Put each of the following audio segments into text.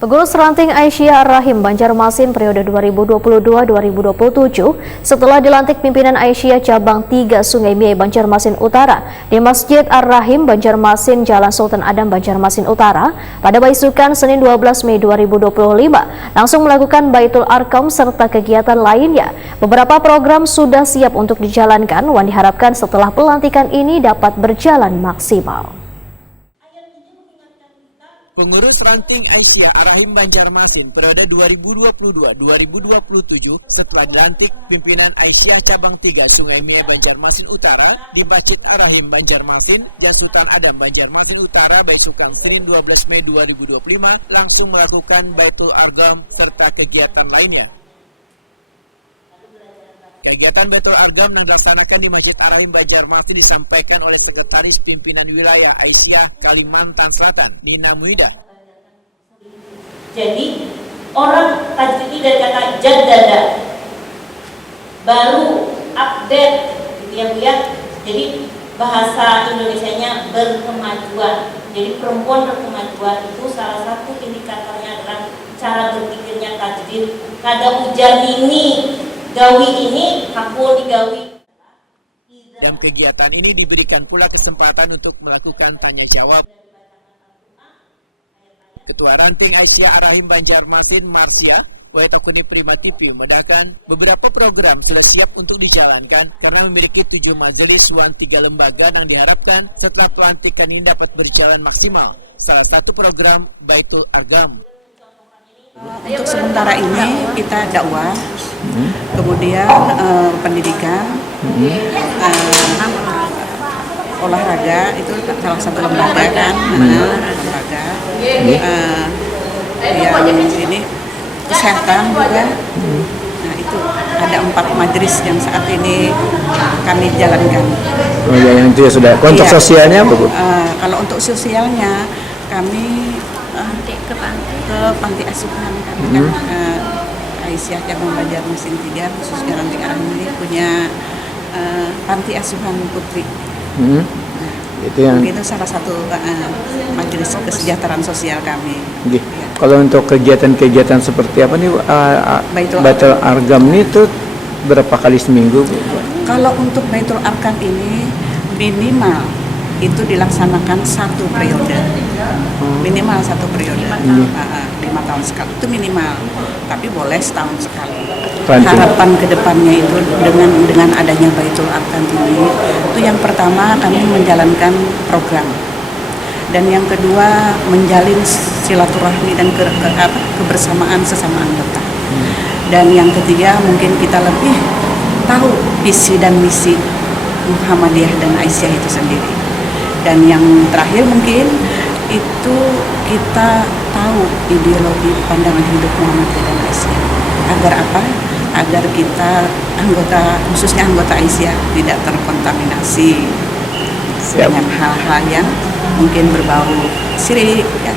Pengurus Ranting Aisyah Ar-Rahim Banjarmasin periode 2022-2027 setelah dilantik pimpinan Aisyah Cabang 3 Sungai Miai Banjarmasin Utara di Masjid Ar-Rahim Banjarmasin Jalan Sultan Adam Banjarmasin Utara pada Baisukan Senin 12 Mei 2025 langsung melakukan Baitul Arkam serta kegiatan lainnya. Beberapa program sudah siap untuk dijalankan, Wan diharapkan setelah pelantikan ini dapat berjalan maksimal. Pengurus Ranting Aisyah Ar-Rahim Banjarmasin periode 2022-2027 setelah dilantik pimpinan Aisyah Cabang 3 Sungai Miai Banjarmasin Utara di Masjid Ar-Rahim Banjarmasin, Jalan Sultan Adam Banjarmasin Utara, Baisukan Senin 12 Mei 2025 langsung melakukan Baitul Arkam serta kegiatan lainnya. Kegiatan Baitul Arkam yang dilaksanakan di Masjid Ar-Rahim Banjarmasin disampaikan oleh Sekretaris Pimpinan Wilayah Aisyah Kalimantan Selatan, Nina Muida. Jadi orang tajwid dari kata jadada baru update gitu ya Bu ya. Jadi bahasa Indonesianya berkemajuan. Jadi perempuan berkemajuan itu salah satu indikatornya adalah cara berpikirnya tajwid. Kada ujar ini gawi ini, hakul digawi. Dan kegiatan ini diberikan pula kesempatan untuk melakukan tanya jawab. Ketua Ranting Aisyah Ar-Rahim Banjarmasin Marsia Waitakuni Prima TV membedakan beberapa program sudah siap untuk dijalankan karena memiliki 7 majelis 3 lembaga yang diharapkan setelah pelantikan ini dapat berjalan maksimal. Salah satu program Baitul Arkam. Untuk sementara ini kita dakwah, kemudian pendidikan, olahraga itu salah satu lembaga kan, olahraga, yang ini kesehatan juga. Nah itu ada 4 majelis yang saat ini kami jalankan. Oh ya, yang itu ya sudah. Untuk sosialnya apa Bu? Kalau untuk sosialnya kami ke panti asuhan kami Aisyah Cabang Banjarmasin 3 khususnya Ranting Ar-Rahim ini punya panti asuhan putri. Itu yang itu salah satu majelis kesejahteraan sosial kami. Ya. Kalau untuk kegiatan-kegiatan seperti apa nih Baitul Arkam ini tuh berapa kali seminggu Bu? Kalau untuk Baitul Arkam ini minimal itu dilaksanakan 1 periode, minimal 1 periode, 5 tahun sekali itu minimal, tapi boleh setahun sekali. Harapan kedepannya itu dengan adanya Baitul Arkam ini, itu yang pertama kami menjalankan program, dan yang kedua menjalin silaturahmi dan kebersamaan sesama anggota, dan yang ketiga mungkin kita lebih tahu visi dan misi Muhammadiyah dan Aisyah itu sendiri. Dan yang terakhir mungkin itu kita tahu ideologi pandangan hidup Muhammadiyah dan Aisyah. Agar apa? Agar kita khususnya anggota Aisyah tidak terkontaminasi dengan hal-hal yang mungkin berbau syirik. Ya.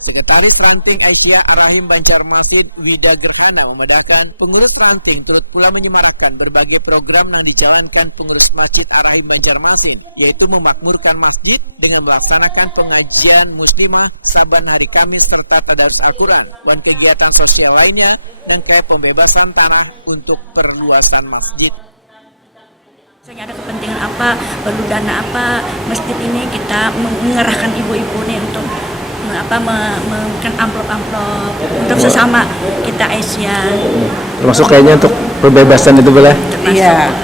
Sekretaris Ranting Aisyah Ar-Rahim Banjarmasin Wida Gerhana membedakan pengurus Ranting turut pula menyemarakan berbagai program yang dijalankan pengurus Masjid Ar-Rahim Banjarmasin, yaitu memakmurkan masjid dengan melaksanakan pengajian muslimah saban hari Kamis serta tadarus Al-Quran dan kegiatan sosial lainnya yang kayak pembebasan tanah untuk perluasan masjid. Misalnya ada kepentingan apa, perlu dana apa, masjid ini kita mengerahkan ibu-ibu nih untuk memberikan amplop-amplop untuk sesama kita Aisyah. Termasuk kayaknya untuk pembebasan itu boleh? Iya.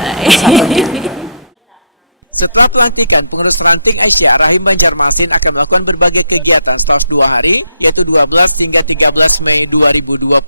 Setelah pelantikan, pengurus Ranting Aisyah Ar-Rahim Banjarmasin akan melakukan berbagai kegiatan selama 2 hari, yaitu 12 hingga 13 Mei 2025.